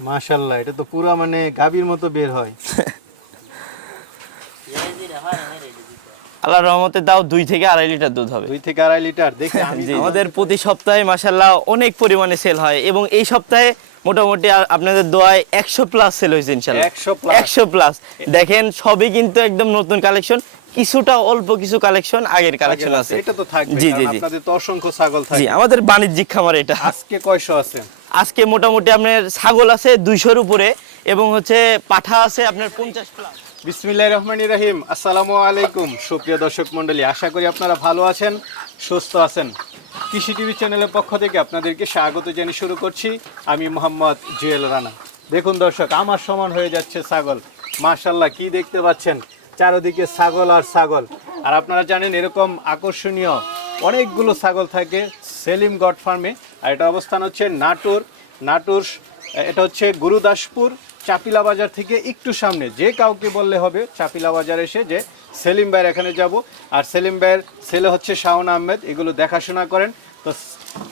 মাশাল্লাহ এটা তো পুরো মানে গাভীর মতো বের হয়। আল্লাহ রহমতে তাও দুই থেকে আড়াই লিটার দুধ হবে। দুই থেকে আড়াই লিটার দেখে আমি আমাদের প্রতি সপ্তাহে মাসাল্লাহ অনেক পরিমাণে সেল হয় এবং এই সপ্তাহে মোটামুটি আপনাদের দোয়ায় একশো প্লাস সেল হয়েছে ইনশাল্লাহ একশো প্লাস দেখেন সবই কিন্তু একদম নতুন কালেকশন কিছুটা অল্প কিছু কালেকশন আগের কালেকশন আছে। এটা তো থাকবে জি জি জি। আপনাদের তো অসংখ্য ছাগল জি থাকে। আমাদের বাণিজ্যিক খামার এটা। আজকে কয়শো আছে? আজকে মোটামুটি আপনার ছাগল আছে দুইশোর উপরে এবং হচ্ছে পাঠা আছে আপনার পঞ্চাশ প্লাস বিসমিল্লাহ রহমান রাহিম। আসসালামু আলাইকুম সুপ্রিয় দর্শক মন্ডলী আশা করি আপনারা ভালো আছেন সুস্থ আছেন। কৃষি টিভি চ্যানেলের পক্ষ থেকে আপনাদেরকে স্বাগত জানিয়ে শুরু করছি। আমি মোহাম্মদ জুয়েল রানা। দেখুন দর্শক, আমার সমান হয়ে যাচ্ছে ছাগল। মাশাল্লাহ কি দেখতে পাচ্ছেন? চারদিকে ছাগল আর ছাগল। আর আপনারা জানেন, এরকম আকর্ষণীয় অনেকগুলো ছাগল থাকে সেলিম গড ফার্মে। আর এটা অবস্থান হচ্ছে নাটোর। নাটোর, এটা হচ্ছে গুরুদাসপুর চাপিলা বাজার থেকে একটু সামনে। যে কাউকে বললে হবে চাপিলা বাজার এসে যে সেলিম ভাইয়ের এখানে যাব। আর সেলিম ভাইয়ের ছেলে হচ্ছে শাওন আহমেদ এগুলো দেখাশোনা করেন। তো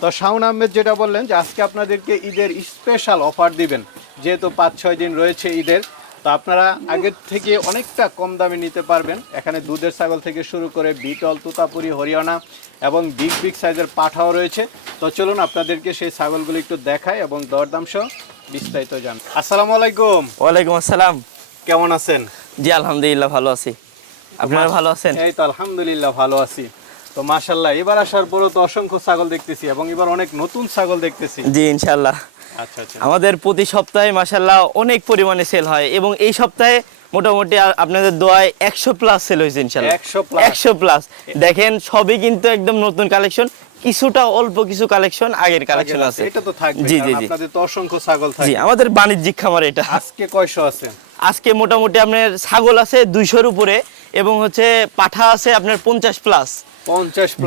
তো শাওন আহমেদ যেটা বললেন যে আজকে আপনাদেরকে ঈদের স্পেশাল অফার দিবেন। যেহেতু পাঁচ ছয় দিন রয়েছে ঈদের তো আপনারা আগের থেকে অনেকটা কম দামে নিতে পারবেন। এখানে দুধের ছাগল থেকে শুরু করে বিটল তুতাপুরি হরিয়ানা এবং বিগ বিগ সাইজের পাঠাও রয়েছে। তো চলুন আপনাদেরকে সেই ছাগলগুলো একটু দেখায় এবং দরদাম সহ বিস্তারিত জান আসসালামু আলাইকুম। ওয়ালাইকুম আসসালাম। কেমন আছেন? জি আলহামদুলিল্লাহ ভালো আছি। আপনারা ভালো আছেন? এই তো আলহামদুলিল্লাহ ভালো আছি। তো মাশাল্লাহ এবার আসার পরও তো অসংখ্য ছাগল দেখতেছি এবং এবার অনেক নতুন ছাগল দেখতেছি। জি ইনশাল্লাহ আচ্ছা আচ্ছা। আমাদের প্রতি সপ্তাহে মাসাল্লাহ অনেক পরিমাণে সেল হয় এবং এই সপ্তাহে মোটামুটি আপনাদের দোয়ায় একশো প্লাস সেল হয়েছে ইনশাল্লাহ 100 plus? একশো প্লাস দেখেন সবই কিন্তু একদম নতুন কালেকশন কিছুটা অল্প কিছু কালেকশন আগের কালেকশন আছে। এটা তো থাকবে জি জি জি। আপনাদের তো অসংখ্য ছাগল জি আমাদের বাণিজ্যিক খামার এটা। আজকে কয়শো আছে? আজকে মোটামুটি আপনার ছাগল আছে দুইশোর উপরে। এবং হচ্ছে পাঠা আছে আপনার পঞ্চাশ প্লাস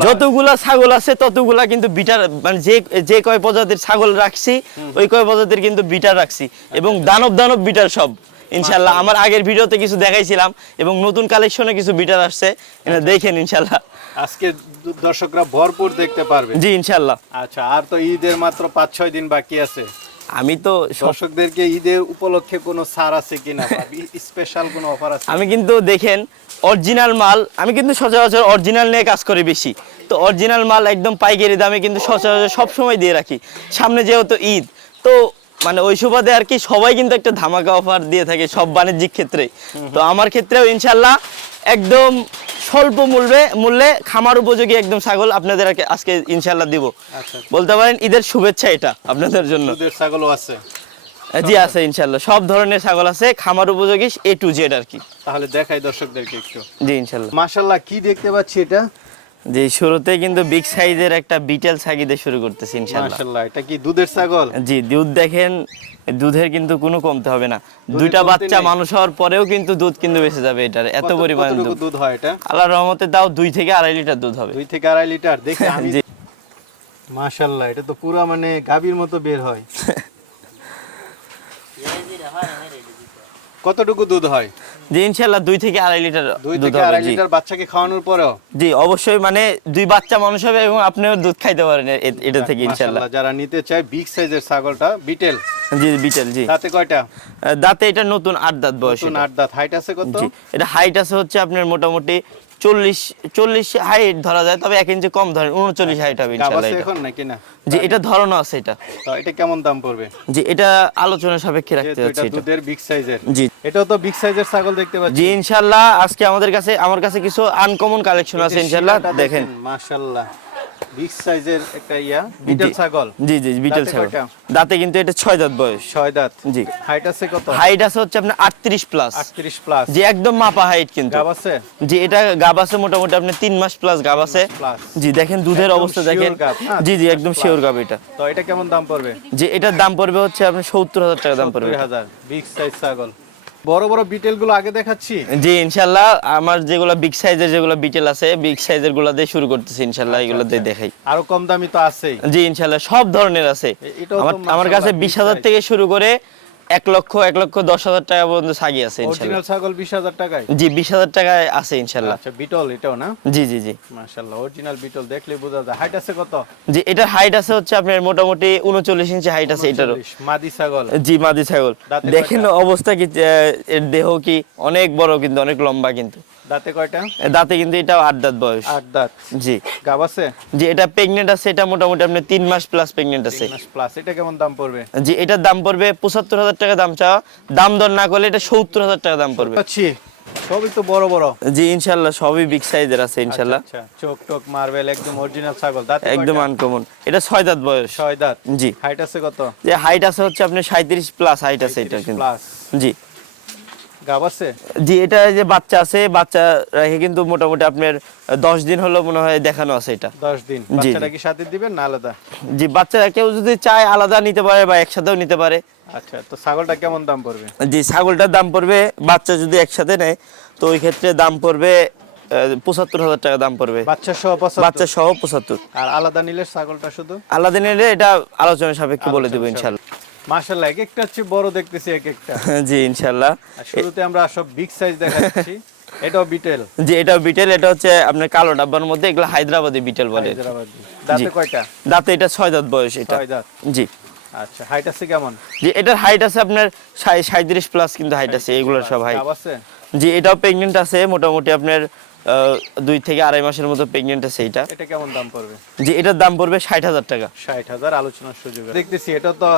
যতগুলা ছাগল আছে ততগুলা কিন্তু বিটার মানে যে যে কয় প্রজাতির ছাগল রাখছি ওই কয় প্রজাতির কিন্তু বিটার রাখছি। এবং দানব দানব বিটার সব ইনশাল্লাহ আমার আগের ভিডিওতে কিছু দেখাইছিলাম এবং নতুন কালেকশনে কিছু বিটার আসছে এটা দেখেন ইনশাল্লাহ আজকে দর্শকরা ভরপুর দেখতে পারবে। জি ইনশাল্লাহ আচ্ছা আর তো ঈদের মাত্র পাঁচ ছয় দিন বাকি আছে। আমি তো দর্শকদেরকে ঈদের উপলক্ষে কোনো ছাড় আছে কিনা? স্পেশাল কোনো অফার আছে আমি কিন্তু দেখেন অরিজিনাল মাল আমি কিন্তু সচরাচর অরিজিনাল নিয়ে কাজ করি বেশি। তো অরিজিনাল মাল একদম পাইকারি দামে কিন্তু সচরাচর সব সময় দিয়ে রাখি। সামনে যেহেতু ঈদ তো মানে ওই সুবাদে আর কি সবাই কিন্তু একটা ধামাকা অফার দিয়ে থাকে সব বাণিজ্যিক ক্ষেত্রে তো আমার ক্ষেত্রেও ইনশাল্লাহ একদম স্বল্প মূল্যে মূল্যে খামার উপযোগী একদম ছাগল আপনাদের আজকে- আজকে ইনশাল্লাহ দিব। আচ্ছা। বলতে পারেন ঈদের শুভেচ্ছা এটা আপনাদের জন্য। ছাগলও আছে। জি আছে ইনশাল্লাহ সব ধরনের ছাগল আছে খামার উপযোগী এ টু জেড আর কি তাহলে দেখাই দর্শকদেরকে একটু। জি ইনশাল্লাহ মাশাল্লাহ কি দেখতে পাচ্ছি এটা? যে শুরুতে কিন্তু বিগ সাইজের একটা বিটেল ছাগিদে শুরু করতেছি ইনশাল্লাহ মাশাল্লাহ এটা কি দুধের ছাগল? জি দুধ দেখেন দুধের কিন্তু কোনো কমতে হবে না। দুইটা বাচ্চা মানুষ হওয়ার পরেও কিন্তু দুধ কিন্তু বেঁচে যাবে এটার এত পরিমাণ দুধ। দুধ হয় এটা? আল্লাহ রহমতে দাও দুই থেকে আড়াই লিটার দুধ হবে। দুই থেকে আড়াই লিটার দেখি আমি জি মাশাল্লাহ এটা তো পুরো মানে গাভীর মতো বের হয়। কতটুকু দুধ হয়? জি ইনশাল্লাহ দুই থেকে আড়াই লিটার দুই দুধ থেকে আড়াই লিটার বাচ্চাকে খাওয়ানোর পরেও? জি অবশ্যই মানে দুই বাচ্চা মানুষ হবে এবং আপনিও দুধ খাইতে পারেন এটা থেকে ইনশাল্লাহ যারা নিতে চায় বিগ সাইজের ছাগলটা বিটেল। জি বিটেল জি। দাঁতে কয়টা? দাঁতে এটা নতুন আট দাঁত বয়স নতুন আট দাঁত। হাইট আছে কত? এটা হাইট আছে হচ্ছে আপনার মোটামুটি চল্লিশ চল্লিশ হাইট ধরা যায় তবে এক ইঞ্চি কম ধরেন উনচল্লিশ হাইট হবে গাব এটা। এখন নাকি? না। জি এটা ধরনও আছে এটা। এটা কেমন দাম পড়বে? জি এটা আলোচনা সাপেক্ষে রাখতে যেহেতু হচ্ছে এটা এটা। দুধের বিগ সাইজের জি। এটাও তো বিগ সাইজের ছাগল দেখতে পাচ্ছি। জি ইনশাল্লাহ আজকে আমাদের কাছে আমার কাছে কিছু আনকমন কালেকশন আছে ইনশাল্লাহ দেখেন। মাশাআল্লাহ বিগ সাইজের একটা ইয়া বিটেল জি। ছাগল। জি জি বিটেল ছাগল। দাঁতে কিন্তু এটা ছয় দাঁত বয়স। ছয় দাঁত। জি। হাইট আছে কত? হাইট আছে হচ্ছে আপনার আটত্রিশ প্লাস 38 প্লাস জি একদম মাপা হাইট কিন্তু। গাব আছে? জি এটা গাব আছে মোটামুটি আপনার তিন মাস প্লাস গাব আছে। জি দেখেন দুধের অবস্থা দেখেন। জি জি একদম শিওর গাব এটা। তো এটা কেমন দাম পড়বে? যে এটার দাম পড়বে হচ্ছে আপনার সত্তর হাজার টাকা দাম পড়বে দুই হাজার। বিগ সাইজ ছাগল। বড় বড় বিটেলগুলো আগে দেখাচ্ছি? জি ইনশাল্লাহ। আমার যেগুলো বিগ সাইজের যেগুলো বিটেল আছে বিগ সাইজেরগুলো দিয়ে শুরু করতেছি ইনশাল্লাহ এগুলো দিয়ে দেখাই। আরও কম দামি তো আছে জি ইনশাল্লাহ সব ধরনের আছে। আমার কাছে big বিশ হাজার size। থেকে শুরু করে এক লক্ষ এক লক্ষ দশ হাজার টাকা পর্যন্ত ছাগি আছে অরিজিনাল ছাগল বিশ হাজার টাকায়? জি বিশ হাজার টাকায় আছে ইনশাল্লাহ। আচ্ছা বিটল এটাও না? জি জি জি। মাশাআল্লাহ অরিজিনাল বিটল দেখলে বোঝা যায়। হাইট আছে কত? জি এটার হাইট আছে হচ্ছে আপনার মোটামুটি উনচল্লিশ ইঞ্চি হাইট আছে এটারও। 39 মাদি ছাগল। জি মাদি ছাগল। দেখেন অবস্থা কি এর দেহ কি অনেক বড় কিন্তু অনেক লম্বা কিন্তু। দাঁতে কয়টা? দাঁতে কিন্তু এটাও আট দাঁত বয়স। আট দাঁত। জি। গাব আছে? জি এটা প্রেগনেন্ট আছে এটা মোটামুটি আপনার তিন মাস প্লাস প্রেগনেন্ট আছে। প্লাস এটা কেমন দাম পড়বে? জি এটার দাম পড়বে পঁচাত্তর হাজার টাকা দাম চাওয়া। দাম দর না করলে এটা সত্তর হাজার টাকা দাম পড়বে। পাচ্ছি সবই তো বড় বড়। জি ইনশাল্লাহ সবই বিগ সাইজের আছে ইনশাল্লাহ। আচ্ছা আচ্ছা। চোখ টোক মার্বেল একদম অরিজিনাল ছাগল। দাঁত একদম আনকমন এটা ছয় দাঁত বয়স। ছয় দাঁত। জি। হাইট আছে কত? যে হাইট আছে হচ্ছে আপনার সাঁত্রিশ প্লাস হাইট আছে এটা কিন্তু। প্লাস জি। গাব আছে? জি এটা যে বাচ্চা আছে বাচ্চা রেখে কিন্তু মোটামুটি আপনার দশ দিন হলো মনে হয় দেখানো আছে এটা। দশ দিন। জি, বাচ্চাটা কি সাথে দিবেন না আলাদা? জি বাচ্চারা কেউ যদি চায় আলাদা নিতে পারে বা একসাথেও নিতে পারে। আচ্ছা তো ছাগলটা কেমন দাম পড়বে? জি ছাগলটার দাম পড়বে বাচ্চা যদি একসাথে নেয় তো ওই ক্ষেত্রে দাম পড়বে পঁচাত্তর হাজার টাকা দাম পড়বে। বাচ্চা সহ পঁচাত্তর। বাচ্চা সহ পঁচাত্তর। আর আলাদা নিলে ছাগলটা শুধু? আলাদা নিলে এটা আলোচনা সাপেক্ষে বলে দেবো ইনশাল্লাহ। মাশাআল্লাহ এক একটা হচ্ছে বড় দেখতেছি এক একটা। জি ইনশাল্লাহ আর শুরুতে আমরা সব বিগ সাইজ দেখাচ্ছি এটাও বিটেল জি এটাও বিটেল এটা হচ্ছে আপনার কালো ডাব্বার মধ্যে এগুলো হায়দ্রাবাদি বিটেল বলে। হায়দ্রাবাদি। দাঁতে কয়টা? দাঁতে এটা দাঁত বয়স এটা। দাঁত। জি। আচ্ছা হাইট আছে কেমন? জি এটার হাইট আছে আপনার সাঁই- সাঁইত্রিশ প্লাস কিন্তু হাইট আছে এগুলোর সব হাইট আছে? জি এটাও প্রেগনেন্ট আছে মোটামুটি আপনার দুই থেকে আড়াই মাসের মতো প্রেগনেন্ট আছে এটা। এটা কেমন দাম পড়বে? জি এটার দাম পড়বে ষাট হাজার টাকা। ষাট হাজার আলোচনার সুযোগ দেখতেছি এটা তো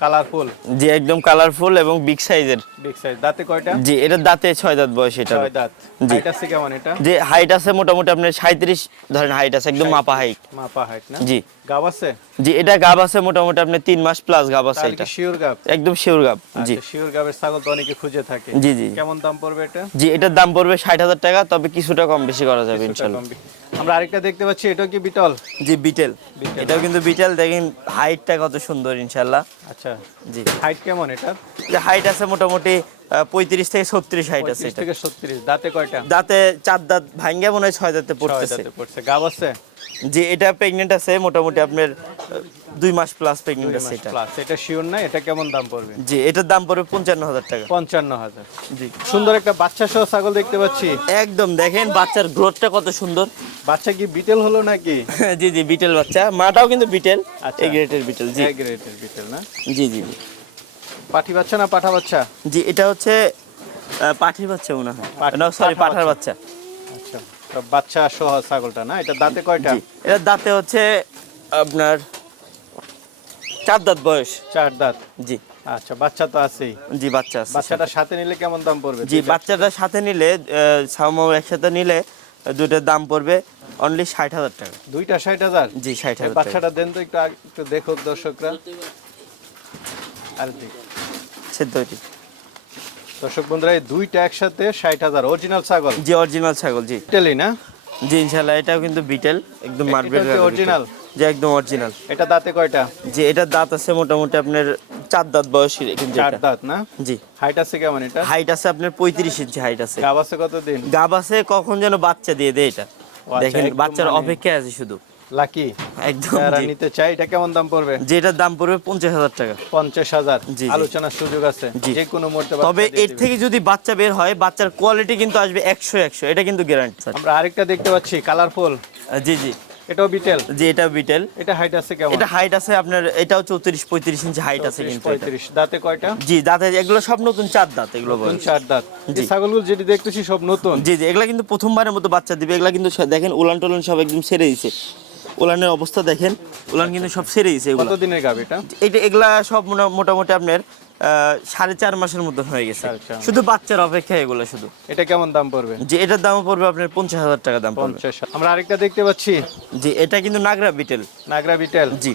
কালারফুল? জি একদম কালারফুল এবং বিগ সাইজের। Big size. দাঁতে কয়টা? জি এটার দাঁতে ছয় দাঁত বয়স এটা। ছয় দাঁত। জি। হাইট আছে কেমন এটা? যে হাইট আছে মোটামুটি আপনার সাঁত্রিশ ধরেন হাইট আছে একদম মাপা হাইট মাপা হাইট না? জি। গাব আছে? জি এটা গাব আছে মোটামুটি আপনার তিন মাস প্লাস গাব আছে এটা। শিওর গাব? একদম শিওর গাব জি। আচ্ছা শিওর গাবের ছাগল তো অনেকে খুঁজে থাকে। জি জি। কেমন দাম পড়বে এটা? জি এটার দাম পড়বে ষাট হাজার টাকা তবে কিছুটা কম বেশি করা যাবে বি- আমরা আরেকটা দেখতে পাচ্ছি এটা কি বিটল? জি বিটেল। এটাও কিন্তু বিটেল দেখেন হাইটটা কত সুন্দর ইনশাল্লাহ। আচ্ছা জি। হাইট কেমন এটা যে হাইট আছে মোটামুটি পঁয়ত্রিশ থেকে ছত্রিশ হাইট আছে থেকে 36 দাঁতে কয়টা? দাঁতে চার দাঁত ভাঙ্গা মনে হয় ছয় দাঁতে পড়তেছে। পড়ছে। গাব আছে? যে এটা প্রেগনেন্ট আছে মোটামুটি আপনার দুই মাস প্লাস প্রেগনেন্ট আছে এটা। এটা শিওর না? এটা কেমন দাম পড়বে? জি এটার দাম পড়বে পঞ্চান্ন হাজার টাকা। পঞ্চান্ন হাজার। জি। সুন্দর একটা বাচ্চা সহ ছাগল দেখতে পাচ্ছি। একদম দেখেন বাচ্চার গ্রোথটা কত সুন্দর। বাচ্চা কি বিটেল হলো নাকি? জি জি বিটেল বাচ্চা। মাটাও কিন্তু বিটেল। এই গ্রেটের বিটেল জি। এক গ্রেডের বিটেল না? জি জি। পাঠি বাচ্চা না পাঠা বাচ্চা? জি এটা হচ্ছে পাঠির বাচ্চা মনে হয়। না সরি পাঠার বাচ্চা। আচ্ছা বাচ্চা সহ ছাগলটা না? এটা দাঁতে কয়টা? এটা দাঁতে হচ্ছে আপনার চার দাঁত বয়স। চার দাঁত? জি। আচ্ছা বাচ্চা তো আছেই। জি বাচ্চা আছে বাচ্চাটা সাথে। নিলে কেমন দাম পড়বে? জি বাচ্চাটার সাথে নিলে সামাও একসাথে নিলে আহ, দুইটার দাম পড়বে অনলি ষাট হাজার টাকা। দুইটা ষাট হাজার? জি ষাট হাজার বাচ্চাটা দেন তো একটু একটু দেখো দর্শকরা। আর দেখ। সেদ্ধটি দর্শক বন্ধুরা এই দুইটা একসাথে ষাট হাজার। অরিজিনাল ছাগল? জি অরিজিনাল ছাগল জি। টেলি না? জি ইনশাল্লাহ এটাও কিন্তু বিটেল একদম এটা মার্বেল original? জি একদম অরিজিনাল এটা দাঁতে কয়টা? যে এটা দাঁত আছে মোটামুটি আপনার চার দাঁত বয়স কিন্তু চার দাঁত না? জি। হাইট আছে কেমন এটা? হাইট আছে আপনার পঁয়ত্রিশ ইঞ্চি হাইট আছে। গাব আছে কতদিন? গাব আছে কখন যেন বাচ্চা দিয়ে দেয় এটা। আচ্ছা, দেখেন বাচ্চার মানে- অপেক্ষায় আছে শুধু। লাকি একদম যারা নিতে চাই এটা কেমন দাম পড়বে? যে এটার দাম পড়বে পঞ্চাশ হাজার টাকা। পঞ্চাশ হাজার। আলোচনার সুযোগ আছে। যে কোনো মুহূর্তে তবে এর থেকে যদি বাচ্চা বের হয় বাচ্চার কোয়ালিটি কিন্তু আসবে একশো একশো। এটা কিন্তু গ্যারান্টি আমরা আরেকটা দেখতে পাচ্ছি কালারফুল জি জি। এটাও বিটেল জি এটা বিটেল এটা হাইট আছে কেমন? এটা হাইট আছে আপনার এটাও চৌত্রিশ পঁয়ত্রিশ ইঞ্চি হাইট আছে কিন্তু এটা। পঁয়ত্রিশ। দাঁতে কয়টা? জি দাঁতে এগুলো সব নতুন চার দাঁত এগুলো নতুন চার দাঁত। জি। ছাগলগুলো যেটি দেখতেছি সব নতুন। জি জি এগুলা কিন্তু প্রথমবারের মতো বাচ্চা দিবে এগুলা কিন্তু দেখেন উলান টুলান সব একদম সেরে দিছে। উলানের অবস্থা দেখেন। উলান কিন্তু সব সেরে গেছে এগুলো। কতদিনের গাব এটা? এটা এগুলা সব মোটামুটি আপনার আহ, সাড়ে চার মাসের মতো হয়ে গেছে। শুধু বাচ্চার অপেক্ষা এগুলো শুধু। এটা কেমন দাম পড়বে? যে এটার দাম পড়বে আপনার পঞ্চাশ হাজার টাকা দাম পড়বে। আমরা আরেকটা দেখতে পাচ্ছি। জি এটা কিন্তু নাগরা বিটেল। নাগরা বিটেল। জি।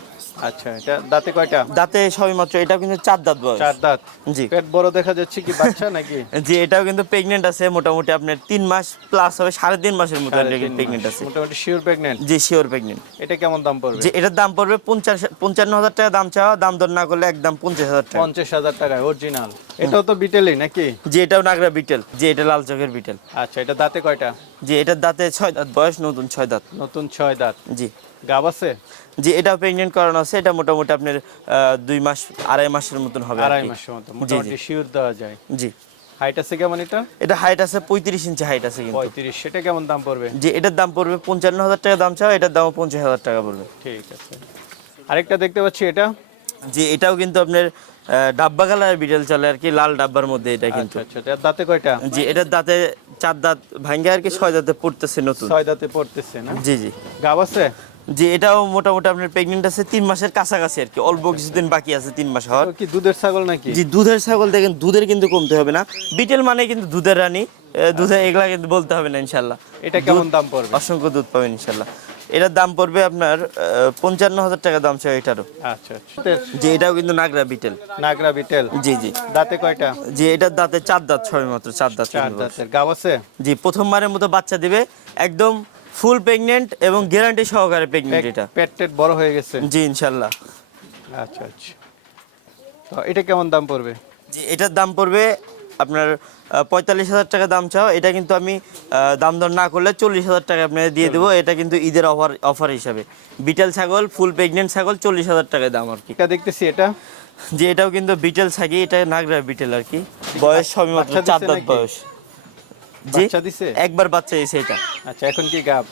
আচ্ছা এটা দাঁতে কয়টা? দাঁতে সবই মাত্র এটা কিন্তু চার দাঁত বয়স। চার দাঁত। জি। পেট বড় দেখা যাচ্ছে কি বাচ্চা নাকি? জি এটাও কিন্তু প্রেগনেন্ট আছে মোটামুটি আপনার তিন মাস প্লাস হবে সাড়ে তিন মাসের মতো প্রেগনেন্ট আছে। মোটামুটি শিওর প্রেগনেন্ট জি শিওর প্রেগনেন্ট এটা কেমন দাম পড়বে? যে এটার দাম পড়বে পঞ্চাশ পঞ্চান্ন হাজার টাকা দাম চাওয়া দাম দর না করলে একদম পঞ্চাশ হাজার টাকা। পঞ্চাশ হাজার টাকায় অরিজিনাল এটাও তো বিটেলই নাকি? যে এটাও নাগরা বিটেল যে এটা লাল চোখের বিটেল আচ্ছা এটা দাঁতে কয়টা? যে এটার দাঁতে ছয় দাঁত বয়স নতুন ছয় দাঁত। নতুন ছয় দাঁত। জি। গাব আছে? যে এটা প্রেগনেন্ট করানো আছে এটা মোটামুটি আপনার দুই মাস আড়াই মাসের মতন হবে আড়াই মাসের মতো মোটামুটি শিওর দেওয়া যায়। জি। হাইট আছে কেমন এটা? এটা হাইট আছে পঁয়ত্রিশ ইঞ্চি হাইট আছে কিন্তু। পঁয়ত্রিশ সেটা কেমন দাম পড়বে? যে এটার দাম পড়বে পঞ্চান্ন হাজার টাকা দাম চাও এটার দাম পঞ্চাশ হাজার টাকা পড়বে। ঠিক আছে। আরেকটা দেখতে পাচ্ছি এটা? যে এটাও কিন্তু আপনার ডাব্বা কালার বিটেল চলে আর কি লাল ডাব্বার মধ্যে এটা কিন্তু। আচ্ছা আচ্ছা দাঁতে কয়টা? জি এটার দাঁতে চার দাঁত ভাঙ্গে আর কি ছয় দাঁতে পড়তেছে নতুন। ছয় দাঁতে পড়তেছে না? জি জি। গাব আছে? যে এটাও মোটামুটি আপনার প্রেগনেন্ট আছে তিন মাসের কাছাকাছি আর কি। অল্প কিছুদিন বাকি আছে তিন মাস হওয়ার। কি দুধের ছাগল নাকি? জি দুধের ছাগল দেখেন দুধের কিন্তু কমতে হবে না। বিটেল মানে কিন্তু দুধের রানী। দুধে এগুলা কিন্তু বলতে হবে না ইনশাল্লাহ এটা কেমন দাম পড়বে? অসংখ্য দুধ পাবেন ইনশাল্লাহ এটার দাম পড়বে আপনার পঞ্চান্ন হাজার টাকা দাম চাই এটারও। আচ্ছা আচ্ছা। যে এটাও কিন্তু নাগরা বিটেল। নাগরা বিটেল? জি জি। দাঁতে কয়টা? যে এটার দাঁতে চার দাঁত ছয় মাত্র চার দাঁত চার। দাঁতের। গাব আছে? জি প্রথমবারের মতো বাচ্চা দিবে। একদম ফুল প্রেগনেন্ট এবং গ্যারান্টি সহকারে প্রেগনেন্ট এটা। পেট টেট বড় হয়ে গেছে? জি ইনশাল্লাহ আচ্ছা আচ্ছা। তো এটা কেমন দাম পড়বে? জি এটার দাম পড়বে আপনার পঁয়তাল্লিশ হাজার টাকা দাম চাও। এটা কিন্তু আমি দাম দর না করলে চল্লিশ হাজার টাকা আপনাকে দিয়ে দেবো। এটা কিন্তু ঈদের অফার অফার হিসাবে। বিটেল ছাগল ফুল প্রেগনেন্ট ছাগল চল্লিশ হাজার টাকা দাম আর কি। এটা দেখতেছি এটা? যে এটাও কিন্তু বিটেল ছাগি এটা নাগরা বিটেল আর কি। বয়স সবই মাত্র চার দাঁত বয়স। বাচ্চা দিছে? একবার বাচ্চা এসে এটা। আচ্ছা এখন কি গাব?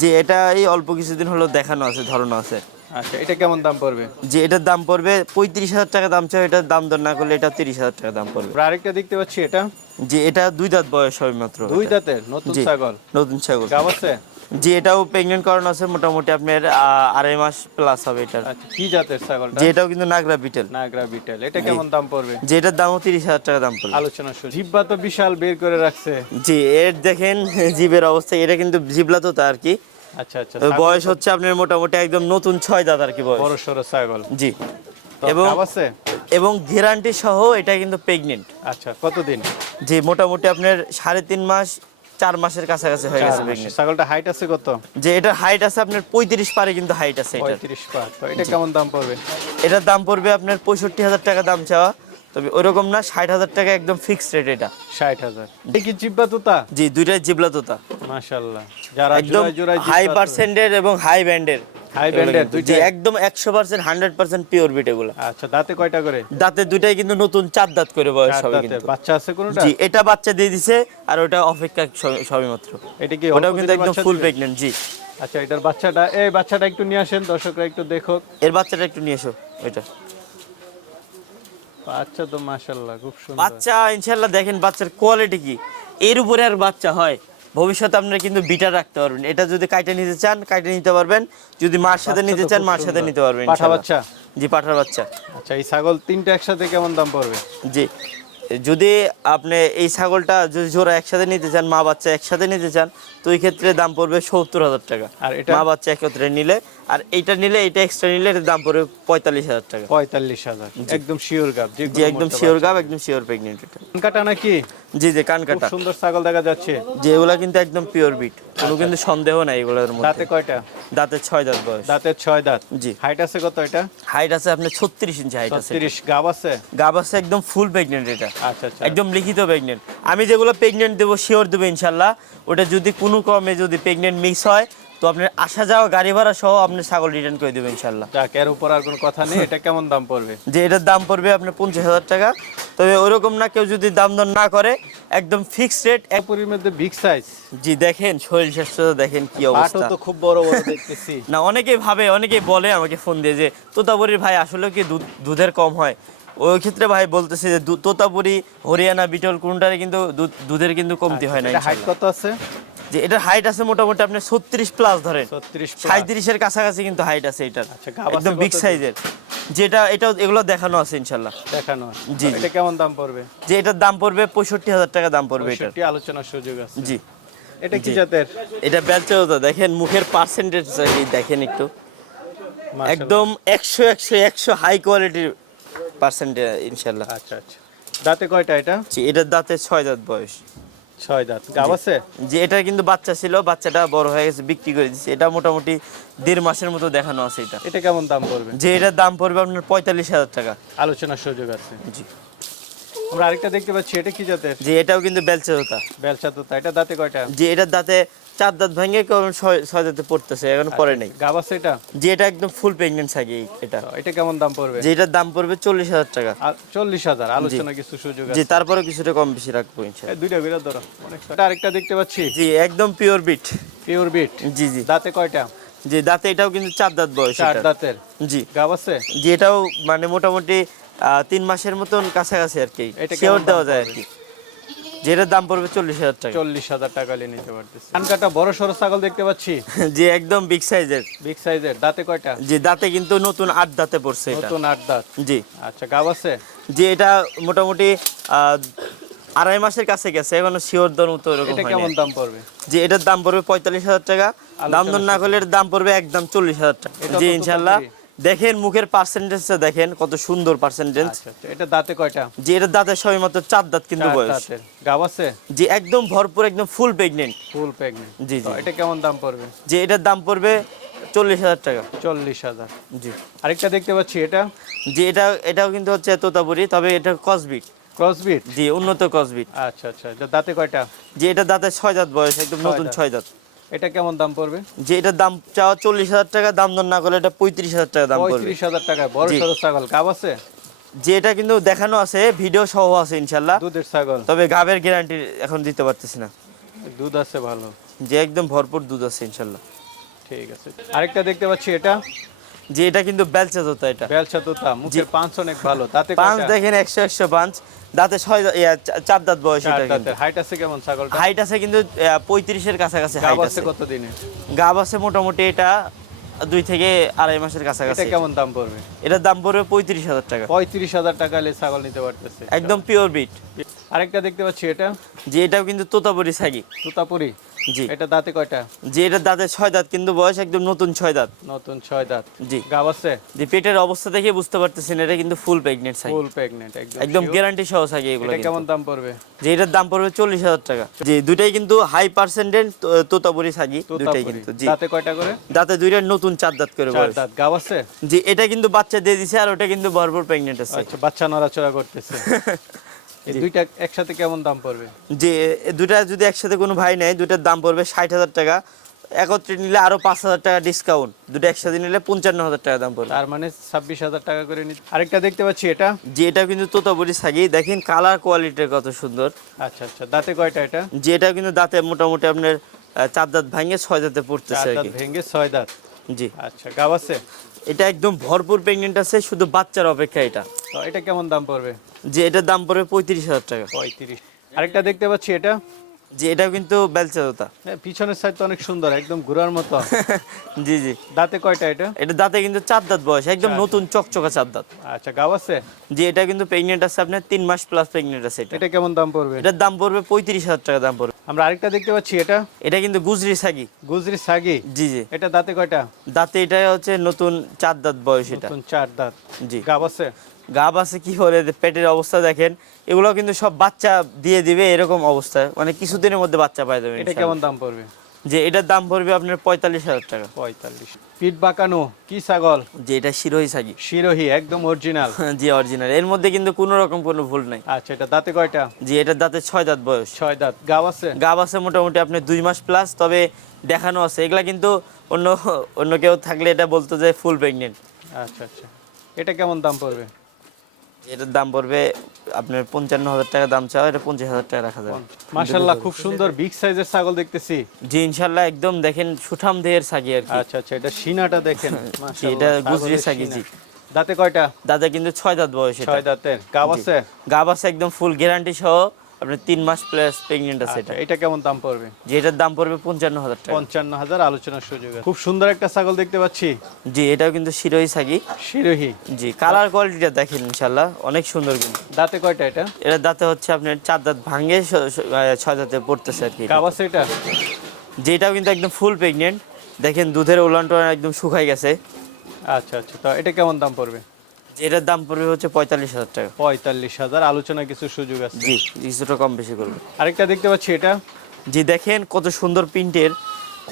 যে এটা এই অল্প কিছুদিন হলো দেখানো আছে ধরানো আছে। আচ্ছা এটা কেমন দাম পড়বে? যে এটার দাম পড়বে পঁয়ত্রিশ হাজার টাকা দাম চাই এটার দাম দর না করলে এটা তিরিশ হাজার টাকা দাম পড়বে। আরেকটা দেখতে পাচ্ছি এটা। যে এটা দুই দাঁত বয়স হবে মাত্র দুই দাঁতের নতুন ছাগল। নতুন ছাগল। গাব আছে? যে এটাও প্রেগনেন্ট করানো আছে মোটামুটি আপনার আড়াই মাস প্লাস হবে এটার। আচ্ছা কি জাতের ছাগলটা? এটাও কিন্তু নাগরা বিটেল নাগরা বিটেল এটা কেমন দাম পড়বে? যে এটার দামও তিরিশ হাজার টাকা দাম পড়বে। আলোচনা শুরু। জিব্বা তো বিশাল বের করে রাখছে। জি এর দেখেন জীবের অবস্থা এটা কিন্তু জিবলা তো তা আর কি। আচ্ছা আচ্ছা বয়স হচ্ছে আপনার মোটামুটি একদম নতুন ছয় দাঁত আর কি বয়স। বড় সড়ো ছাগল। জি। এবং এবং গ্যারান্টি সহ এটা কিন্তু প্রেগনেন্ট আচ্ছা কতদিন? যে মোটামুটি আপনার সাড়ে তিন মাস চার মাসের কাছাকাছি হয়ে গেছে ছাগলটা হাইট আছে কত? যে এটার হাইট আছে আপনার পঁয়ত্রিশ পারে কিন্তু হাইট আছে পঁয়ত্রিশ পার। তো এটা কেমন দাম পড়বে? এটার দাম পড়বে আপনার পঁয়ষট্টি হাজার টাকা দাম চাওয়া। তবে ওইরকম না ষাট হাজার টাকা একদম ফিক্সড রেট এটা। ষাট হাজার। কি জিব্বা তোতা? জি দুইটাই জিবলা তোতা। মাশাল্লাহ যারা একদম হাই পার্সেন্টের এবং হাই ব্যান্ডের এর জি দুইটাই? একদম একশো পার্সেন্ট হান্ড্রেড পার্সেন্ট পিওর বিট এগুলো। আচ্ছা দাঁতে কয়টা করে? দাঁতে দুইটাই কিন্তু নতুন চার দাঁত করে বয়স হবে কিন্তু। বাচ্চা আছে কোনোটা? জি এটা বাচ্চা দিয়ে দিছে আর ওটা অপেক্ষা সবে মাত্র। এটা কি ওটাও কিন্তু একদম ফুল দিবে? প্রেগনেন্ট জি। আচ্ছা এটার বাচ্চাটা এই বাচ্চাটা একটু নিয়ে আসেন দর্শকরা একটু দেখো এর বাচ্চাটা একটু নিয়ে এসো ওইটা বাচ্চা তো মাশাল্লাহ খুব সুন্দর। বাচ্চা ইনশাল্লাহ দেখেন বাচ্চার কোয়ালিটি কি। এর উপরে আর বাচ্চা হয় ভবিষ্যতে আপনারা কিন্তু বিটা রাখতে পারবেন। এটা যদি কাইটে নিতে চান কাইটে নিতে পারবেন। যদি মার সাথে নিতে চান মার সাথে নিতে পারবেন পাঠা বাচ্চা? জি পাঠার বাচ্চা। আচ্ছা এই ছাগল তিনটা একসাথে কেমন দাম পড়বে? জি। যদি আপনি এই ছাগলটা যদি জোড়া একসাথে নিতে চান মা বাচ্চা একসাথে নিতে চান তো এই ক্ষেত্রে দাম পড়বে সত্তর হাজার টাকা। আর এটা? মা বাচ্চা একত্রে নিলে আর এইটা নিলে এটা এক্সট্রা নিলে এটার দাম পড়বে পঁয়তাল্লিশ হাজার টাকা। পঁয়তাল্লিশ হাজার একদম শিওর গাব জি একদম শিওর গাব একদম শিওর প্রেগনেন্ট এটা। কাটা নাকি? জি জি কান কাটা। সুন্দর ছাগল দেখা যাচ্ছে। যে এগুলা কিন্তু একদম পিওর বিট কোনো কিন্তু সন্দেহ নাই এগুলোর মধ্যে। দাঁতে কয়টা? দাঁতের ছয় দাঁত বয়স। দাঁতের ছয় দাঁত। জি। হাইট আছে কত এটা? হাইট আছে আপনার ছত্রিশ ইঞ্চি হাইট আছে তিরিশ গাব আছে? গাব আছে একদম ফুল প্রেগনেন্ট এটা। আচ্ছা আচ্ছা একদম লিখিত প্রেগনেন্ট আমি যেগুলো প্রেগনেন্ট দেবো শিওর দেবো ইনশাল্লাহ। ওটা যদি কোনো ক্রমে যদি প্রেগনেন্ট মিক্স হয় তো আপনার আসা যাওয়া গাড়ি ভাড়া সহ আপনি ছাগল রিটার্ন করে দেবো ইনশাল্লাহ। এর উপর আর কোনো কথা নেই। এটা কেমন দাম পড়বে? যে এটার দাম পড়বে আপনার পঞ্চাশ হাজার টাকা। তবে ওরকম না কেউ যদি দাম দর না করে একদম ফিক্সড রেট পুরীর মধ্যে বিগ সাইজ জি দেখেন শরীর স্বাস্থ্য দেখেন কি অবস্থা। তো খুব বড় বড় দেখতেছি। না অনেকেই ভাবে অনেকেই বলে আমাকে ফোন দিয়ে যে তোতাপুরির ভাই আসলে কি দুধ দুধের কম হয়? ওই ক্ষেত্রে ভাই বলতেছে যে তোতাপুরি হরিয়ানা বিটল কোনটারে কিন্তু দুধ- দুধের কিন্তু কমতি হয় না হাইট কত আছে? যে এটার হাইট আছে মোটামুটি আপনি ছত্রিশ প্লাস ধরেন। 36 plus। সাঁত্রিশের কাছাকাছি কিন্তু হাইট আছে এটার। আচ্ছা, একদম বিগ সাইজের যেটা এটাও এগুলো দেখানো আছে ইনশাল্লাহ দেখানো জি। এটা কেমন দাম পড়বে? যে এটার দাম পড়বে পঁয়ষট্টি হাজার টাকা দাম পড়বে এটা আলোচনার সুযোগ আছে। জি। এটা কি। জাতের? এটা বেলচা দেখেন মুখের পার্সেন্টেজ দেখেন একটু। একদম একশো একশো একশো হাই কোয়ালিটির পার্সেন্টেজ ইনশাল্লাহ আচ্ছা আচ্ছা। দাঁতে কয়টা এটা? জি, এটার দাঁতে ছয় দাঁত বয়স। ছয় দাঁত। গাব আছে? যে এটা কিন্তু বাচ্চা ছিল বাচ্চাটা বড় হয়ে গেছে বিক্রি করে দিচ্ছে এটা মোটামুটি দেড় মাসের মতো দেখানো আছে এটা। এটা কেমন দাম পড়বে? যে এটার দাম পড়বে আপনার পঁয়তাল্লিশ হাজার টাকা। আলোচনার সুযোগ আছে। জি। আমরা আরেকটা দেখতে পাচ্ছি এটা কি জাতের? যে এটাও কিন্তু বেলচে হতা বেলচা তো এটা দাঁতে কয়টা? যে এটার দাঁতে চার দাঁত ভেঙে ছয় দাঁতে পড়তেছে এখন পরে নেই। গাব আছে এটা? যে এটা একদম ফুল প্রেগনেন্ট থাকে এটা। এটা কেমন দাম পড়বে? যে এটার দাম পড়বে চল্লিশ হাজার টাকা। চল্লিশ হাজার আলোচনা কিছু সুযোগ জি তারপরে কিছুটা কম বেশি রাখব ইনশাল্লাহ। দুইটা বিরাট ধরো অনেক এটা আরেকটা দেখতে পাচ্ছি? জি একদম পিওর বিট পিওর বিট জি জি। দাঁতে কয়টা? জি দাঁতে এটাও কিন্তু চার দাঁত বয়স চার দাঁতের? জি। গাব আছে? জি এটাও মানে মোটামুটি আহ, তিন মাসের মতন কাছাকাছি আর কি। এটা শিওর দেওয়া যায় আর কি। যেটার দাম পড়বে চল্লিশ হাজার টাকা। চল্লিশ হাজার টাকা নিয়ে নিতে পারতেছে। কানকাটা বড় সড়ো ছাগল দেখতে পাচ্ছি? যে একদম বিগ সাইজের বিগ সাইজের দাঁতে কয়টা? যে দাঁতে কিন্তু নতুন আট দাঁতে পড়ছে এটা। নতুন আট দাঁত? জি। আচ্ছা গাব আছে? যে এটা মোটামুটি আড়াই মাসের কাছে গেছে এখনও শিওর দর মতো এরকম এটা কেমন দাম পড়বে? যে এটার দাম পড়বে পঁয়তাল্লিশ হাজার টাকা। দাম দর না করলে এটার দাম পড়বে একদম চল্লিশ হাজার টাকা। জি ইনশাল্লাহ। দেখেন মুখের পার্সেন্টেজটা দেখেন কত সুন্দর পার্সেন্টেজ আচ্ছা আচ্ছা এটা দাঁতে কয়টা? যে এটার দাঁতের সবাই মাত্র চার দাঁত কিন্তু বয়স। গাব আছে? যে একদম ভরপুর একদম ফুল প্রেগনেন্ট ফুল প্রেগনেন্ট জি, জি। এটা কেমন দাম পড়বে? যে এটার দাম পড়বে চল্লিশ হাজার টাকা। চল্লিশ হাজার। জি। আরেকটা দেখতে পাচ্ছি এটা? যে এটা এটাও কিন্তু হচ্ছে তোতাপুরি তবে এটা কসবিট ক্রসবিট জি উন্নত কসবিট আচ্ছা আচ্ছা দাঁতে কয়টা? যে এটা দাঁতের ছয় দাঁত বয়স একদম নতুন ছয় দাঁত। এটা কেমন দাম পড়বে? যে এটার দাম চাওয়া চল্লিশ হাজার টাকা দাম দর না করলে এটা পঁয়ত্রিশ হাজার টাকা দাম পড়বে। পঁয়ত্রিশ হাজার টাকা বড়। সড়ো ছাগল গাব আছে? যে এটা কিন্তু দেখানো আছে ভিডিও সহ আছে ইনশাল্লাহ। দুধের ছাগল। তবে গাবের গ্যারান্টি এখন দিতে পারতেছি না। দুধ আছে ভালো। যে একদম ভরপুর দুধ আছে ইনশাল্লাহ। ঠিক আছে। আরেকটা দেখতে পাচ্ছি এটা? যে এটা কিন্তু বেলচা তোতা এটা। বেলচা তোতা মুখের পাঁচ অনেক ভালো দাঁতে পাঁচ দেখেন একশো একশো পাঁচ দাঁতে ছয় চার দাঁত বয়স হাইট আছে কেমন ছাগলটা? হাইট আছে কিন্তু পঁয়ত্রিশের কাছাকাছি হাইট আছে কত দিনে গাব আছে মোটামুটি এটা দুই থেকে আড়াই মাসের এটা কাছাকাছি কেমন দাম পড়বে? এটার দাম পড়বে পঁয়ত্রিশ হাজার টাকা। পঁয়ত্রিশ হাজার টাকা ছাগল নিতে পারতেছে। একদম পিওর বিট আরেকটা দেখতে পাচ্ছি এটা। যে এটাও কিন্তু তোতাপুরি ছাগি তুতাপুরি? জি। এটা দাঁতে কয়টা? যে এটা দাঁতে ছয় দাঁত কিন্তু বয়স একদম নতুন ছয় দাঁত। নতুন ছয় দাঁত। জি। গাব আছে? যে পেটের অবস্থা দেখে বুঝতে পারতেছেন এটা কিন্তু ফুল প্রেগনেন্ট ছাগি ফুল প্রেগনেন্ট একদম একদম গ্যারান্টি সহ ছাগি এগুলো এটা কেমন দাম পড়বে? যে এটার দাম পড়বে চল্লিশ হাজার টাকা। জি দুটাই কিন্তু হাই পার্সেন্টেজ তোতাপুরি ছাগি দুটাই কিন্তু জি। দাঁতে কয়টা করে? দাঁতে দুইটা নতুন চার দাঁত করে চার বয়স। দাঁত। গাব আছে? জি এটা কিন্তু বাচ্চা দিয়ে দিছে আর ওটা কিন্তু ভরপুর প্রেগনেন্ট আছে। আচ্ছা বাচ্চা নড়াচড়া করতেছে। দুইটা একসাথে কেমন দাম পড়বে? যে দুটা যদি একসাথে কোনো ভাই নেয় দুটার দাম পড়বে ষাট হাজার টাকা। একত্রে নিলে আরও পাঁচ হাজার টাকা ডিসকাউন্ট দুটো একসাথে নিলে পঞ্চান্ন হাজার টাকা দাম পড়বে। তার মানে ছাব্বিশ হাজার টাকা করে নিতে আরেকটা দেখতে পাচ্ছি এটা। যে এটা কিন্তু তোতাপুরি ছাগি দেখেন কালার কোয়ালিটির কত সুন্দর। আচ্ছা আচ্ছা দাঁতে কয়টা এটা? যে এটা কিন্তু দাঁতে মোটামুটি আপনার চার দাঁত ভাঙে ছয় দাঁতে পড়তেছে আর কি। ভেঙে ছয় দাঁত। জি। আচ্ছা গাব আছে? এটা একদম ভরপুর প্রেগনেন্ট আছে শুধু বাচ্চার অপেক্ষা এটা। এটা কেমন দাম পড়বে? যে এটার দাম পড়বে পঁয়ত্রিশ হাজার টাকা। পঁয়ত্রিশ। আরেকটা দেখতে পাচ্ছি এটা। যে এটাও কিন্তু বেলচা হ্যাঁ, পিছনের সাইড তো অনেক সুন্দর একদম ঘোরার মতো। জি জি। দাঁতে কয়টা এটা? এটা দাঁতে কিন্তু চার দাঁত বয়স একদম নতুন চকচকা চার দাঁত। আচ্ছা গাও আছে? যে এটা কিন্তু প্রেগনেন্ট আছে আপনার তিন মাস প্লাস প্রেগনেন্ট আছে এটা। এটা কেমন দাম পড়বে? এটার দাম পড়বে পঁয়ত্রিশ হাজার টাকা দাম পড়বে। আমরা আরেকটা দেখতে পাচ্ছি এটা? এটা কিন্তু গুজরি সাগি। গুজরি সাগি? জি জি। এটা দাঁতে কয়টা? দাঁতে এটা হচ্ছে নতুন চার দাঁত বয়স এটা। নতুন চার দাঁত। জি। গাব আছে? গাব আছে কি হলে পেটের অবস্থা দেখেন। এগুলো কিন্তু সব বাচ্চা দিয়ে দিবে এরকম অবস্থায়। মানে কিছুদিনের মধ্যে বাচ্চা পাই যাবে এটা কেমন দাম পড়বে? যে এটার দাম পড়বে আপনার পঁয়তাল্লিশ হাজার টাকা। পঁয়তাল্লিশ। পিঠ বাঁকানো কি ছাগল? যে এটা শিরোহি ছাগি। শিরোহি একদম অরিজিনাল জি অরিজিনাল এর মধ্যে কিন্তু কোনো রকম কোনো ভুল নাই। আচ্ছা এটা দাঁতে কয়টা? যে এটার দাঁতে ছয় দাঁত বয়স। ছয় দাঁত। গাব আছে? গাব আছে মোটামুটি আপনি দুই মাস প্লাস তবে দেখানো আছে। এগুলা কিন্তু অন্য অন্য কেউ থাকলে এটা বলতো যে ফুল প্রেগনেন্ট আচ্ছা আচ্ছা। এটা কেমন দাম পড়বে? এটার দাম পড়বে আপনার পঞ্চান্ন হাজার টাকা দাম চাও এটা পঞ্চাশ হাজার টাকা রাখা যাবে। মাশাল্লাহ খুব সুন্দর বিগ সাইজের ছাগল দেখতেছি। জি ইনশাল্লাহ একদম দেখেন সুঠাম দেহের ছাগি আর কি। আচ্ছা আচ্ছা এটা সিনাটা দেখেন। এটা গুজরি ছাগি, জি। দাঁতে কয়টা? দাদা কিন্তু ছয় দাঁত বয়সে ছয় দাঁতের। গাব আছে? গাব আছে একদম ফুল গ্যারান্টি সহ। আপনার তিন মাস প্লাস প্রেগনেন্ট আছে আচ্ছা এটা। এটা কেমন দাম পড়বে? যে এটার দাম পড়বে পঞ্চান্ন হাজার টাকা। পঞ্চান্ন হাজার আলোচনার সুযোগ খুব সুন্দর একটা ছাগল দেখতে পাচ্ছি। জি এটাও কিন্তু শিরোই ছাগি শিরোহি। জি কালার কোয়ালিটিটা দেখেন ইনশাল্লাহ অনেক সুন্দর কিন্তু। দাঁতে কয়টা এটা? এটা দাঁতে হচ্ছে আপনার চার দাঁত ভাঙে ছয় দাঁতে পড়তেছে আর কি আছে এটা? যেটাও কিন্তু একদম ফুল প্রেগনেন্ট দেখেন দুধের উলান টলান একদম শুকাই গেছে। আচ্ছা আচ্ছা তো এটা কেমন দাম পড়বে? যেটার দাম পড়বে হচ্ছে পঁয়তাল্লিশ হাজার টাকা। পঁয়তাল্লিশ হাজার আলোচনা কিছু সুযোগ আছে। জি কিছুটা কম বেশি করবে। আরেকটা দেখতে পাচ্ছি এটা। জি দেখেন কত সুন্দর প্রিন্টের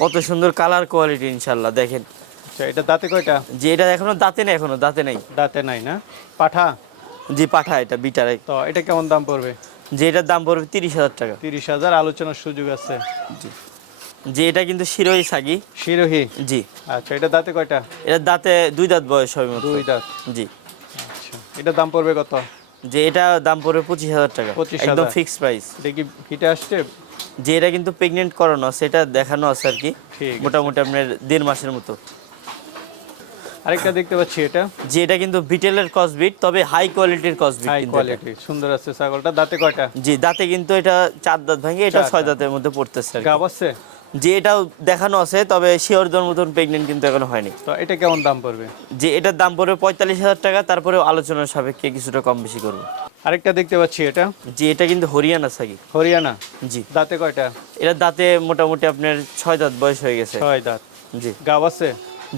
কত সুন্দর কালার কোয়ালিটি ইনশাল্লাহ দেখেন। আচ্ছা এটা দাঁতে কয়টা? যে এটা এখনও দাঁতে নেই এখনও দাঁতে নেই। দাঁতে নাই না? পাঠা? জি পাঠা এটা বিটার তো এটা কেমন দাম পড়বে? যে এটার দাম পড়বে তিরিশ হাজার টাকা। তিরিশ হাজার আলোচনার সুযোগ আছে। জি। যে এটা কিন্তু শিরোই সাগি। শিরোহি? জি। আচ্ছা এটা দাঁতে কয়টা? এটার দাঁতে দুই দাঁত বয়স হবে মতো দুই দাঁত। জি। আচ্ছা এটার দাম পড়বে কত? যে এটা দাম পড়বে পঁচিশ হাজার টাকা। 25,000 একদম ফিক্সড প্রাইস এটা কি হিটে আসছে? যে এটা কিন্তু প্রেগনেন্ট করানো সেটা দেখানো আছে আর কি। মোটামুটি আপনার দেড় মাসের মতো। আরেকটা দেখতে পাচ্ছি এটা। যে এটা কিন্তু বিটেলের কসবিট তবে হাই কোয়ালিটির কসবিট হাই কোয়ালিটি সুন্দর আছে ছাগলটা। দাঁতে কয়টা? জি দাঁতে কিন্তু এটা চার দাঁত ভাঙে এটা ছয় দাঁতের মধ্যে পড়তেছে গাব আছে? যে এটাও দেখানো আছে তবে শিওর জন মতন প্রেগনেন্ট কিন্তু এখনও হয়নি। তো এটা কেমন দাম পড়বে? যে এটার দাম পড়বে পঁয়তাল্লিশ হাজার টাকা তারপরে আলোচনার সাপেক্ষে কিছুটা কম বেশি করব। আরেকটা দেখতে পাচ্ছি এটা। যে এটা কিন্তু হরিয়ানা সাকি হরিয়ানা? জি। দাঁতে কয়টা? এটা দাঁতে মোটামুটি আপনার ছয় দাঁত বয়স হয়ে গেছে। ছয় দাঁত। জি। গাব আছে?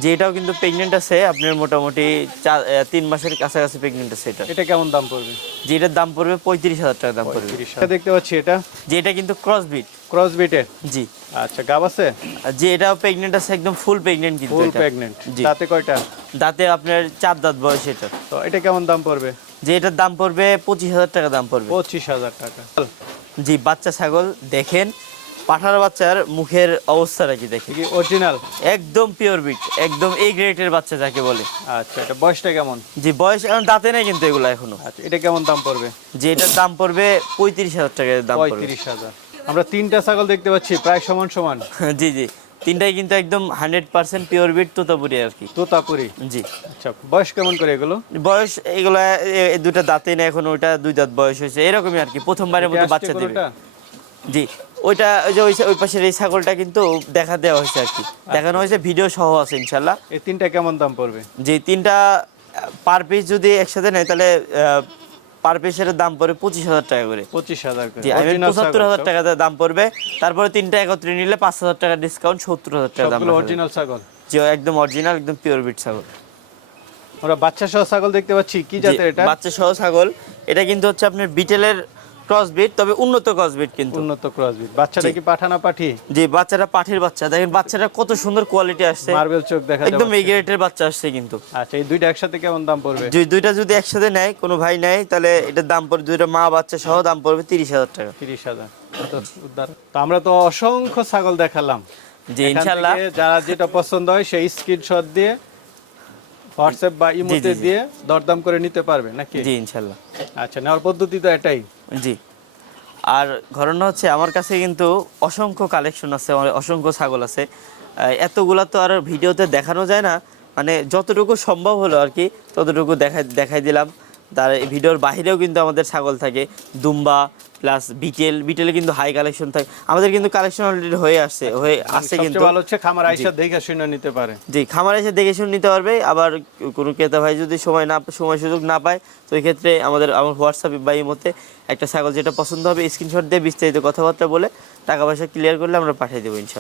যে এটাও কিন্তু প্রেগনেন্ট আছে আপনার মোটামুটি তিন মাসের কাছাকাছি প্রেগনেন্ট আছে এটা। এটা কেমন দাম পড়বে? যে এটার দাম পড়বে পঁয়ত্রিশ হাজার টাকা দাম পড়বে। এটা দেখতে পাচ্ছি এটা। যে এটা কিন্তু ক্রস বিট ক্রস বিটের জি। আচ্ছা গাব আছে? যে এটাও প্রেগনেন্ট আছে একদম ফুল প্রেগনেন্ট কিন্তু ফুল প্রেগনেন্ট জি। দাঁতে কয়টা? দাঁতে আপনার চার দাঁত বয়স এটা তো এটা কেমন দাম পড়বে? যে এটার দাম পড়বে পঁচিশ হাজার টাকা দাম পড়বে। পঁচিশ হাজার টাকা। জি বাচ্চা ছাগল দেখেন পাঠার বাচ্চার মুখের অবস্থাটা কি দেখেন কি অরিজিনাল একদম পিওর বিট একদম এই গ্রেটের বাচ্চা যাকে বলে। আচ্ছা এটা বয়সটা কেমন? জি বয়স এখন দাঁতে নেই কিন্তু এগুলো এখনও। আচ্ছা এটা কেমন দাম পড়বে? যে এটার দাম পড়বে পঁয়ত্রিশ হাজার টাকার দাম পঁয়ত্রিশ হাজার। আমরা তিনটা ছাগল দেখতে পাচ্ছি প্রায় সমান সমান। জি জি। তিনটাই কিন্তু একদম হান্ড্রেড পার্সেন্ট পিওর বিট তোতাপুরি আর কি। তোতাপুরি? জি। আচ্ছা বয়স কেমন করে এগুলো? বয়স এগুলো দুটা দাঁতে নেই এখন ওইটা দুই দাঁত বয়স হয়েছে। এরকমই আর কি প্রথমবারের এটা বাচ্চা দেবে। জি। ওইটা ওই যে ওই- পাশের এই ছাগলটা কিন্তু দেখা দেওয়া হয়েছে আর কি। দেখানো হয়েছে ভিডিও সহ আছে ইনশাল্লাহ এই তিনটা কেমন দাম পড়বে? যে তিনটা পার পিস যদি একসাথে নেয় তাহলে পার পিসের দাম পড়বে পঁচিশ হাজার টাকা করে। পঁচিশ হাজার পঁচাত্তর হাজার। টাকা দাম পড়বে। তারপরে তিনটা একত্রে নিলে পাঁচ হাজার টাকা ডিসকাউন্ট সত্তর হাজার টাকা দাম অরিজিনাল ছাগল? জি একদম অরিজিনাল একদম পিওর বিট ছাগল। আমরা বাচ্চা সহ ছাগল দেখতে পাচ্ছি কি জাতের এটা? বাচ্চা সহ ছাগল। এটা কিন্তু হচ্ছে আপনার বিটেলের ক্রস বিট তবে উন্নত ক্রস বিট কিন্তু। উন্নত ক্রস বিট বাচ্চাটা কি পাঠানা পাঠি? জি বাচ্চাটা পাঠির বাচ্চা। দেখেন বাচ্চাটা কত সুন্দর কোয়ালিটি আসছে। মার্বেল চোখ দেখা একদম বাচ্চা আসছে কিন্তু। আচ্ছা এই দুইটা একসাথে কেমন দাম পড়বে? যদি দুইটা যদি একসাথে নেয় কোনো ভাই নেয় তাহলে এটার দাম পড়বে দুইটা মা বাচ্চা সহ দাম পড়বে তিরিশ হাজার টাকা। তিরিশ হাজার। তো আমরা তো অসংখ্য ছাগল দেখালাম। জি এখান ইনশাল্লাহ যারা যেটা পছন্দ হয় সেই স্ক্রিনশট দিয়ে হোয়াটসঅ্যাপ বা ইমোতে দিয়ে দরদাম করে নিতে পারবে নাকি? জি ইনশাল্লাহ আচ্ছা নেওয়ার পদ্ধতি তো এটাই। জি। আর ঘটনা হচ্ছে আমার কাছে কিন্তু অসংখ্য কালেকশন আছে অসংখ্য ছাগল আছে। এতগুলা তো আর ভিডিওতে দেখানো যায় না। মানে যতটুকু সম্ভব হলো আর কি, ততটুকু দেখাই দেখাই দিলাম। তার ভিডিওর বাহিরেও কিন্তু আমাদের ছাগল থাকে। দুম্বা প্লাস বিটেল বিটেলে কিন্তু হাই কালেকশন থাকে। আমাদের কিন্তু কালেকশন অলরেডি হয়ে আসছে হয়ে আসছে কিন্তু। ভালো হচ্ছে খামার আইসা দেখে শুনে নিতে পারে। জি খামার আইসা দেখে শুনে নিতে পারবে। আবার কোনো ক্রেতা ভাই যদি সময় না সময় সুযোগ না পায় তো এই ক্ষেত্রে আমাদের আমার হোয়াটসঅ্যাপ বা মতে একটা ছাগল যেটা পছন্দ হবে স্ক্রিনশট দিয়ে বিস্তারিত কথাবার্তা বলে টাকা পয়সা ক্লিয়ার করলে আমরা পাঠিয়ে দেবো ইনশাল্লাহ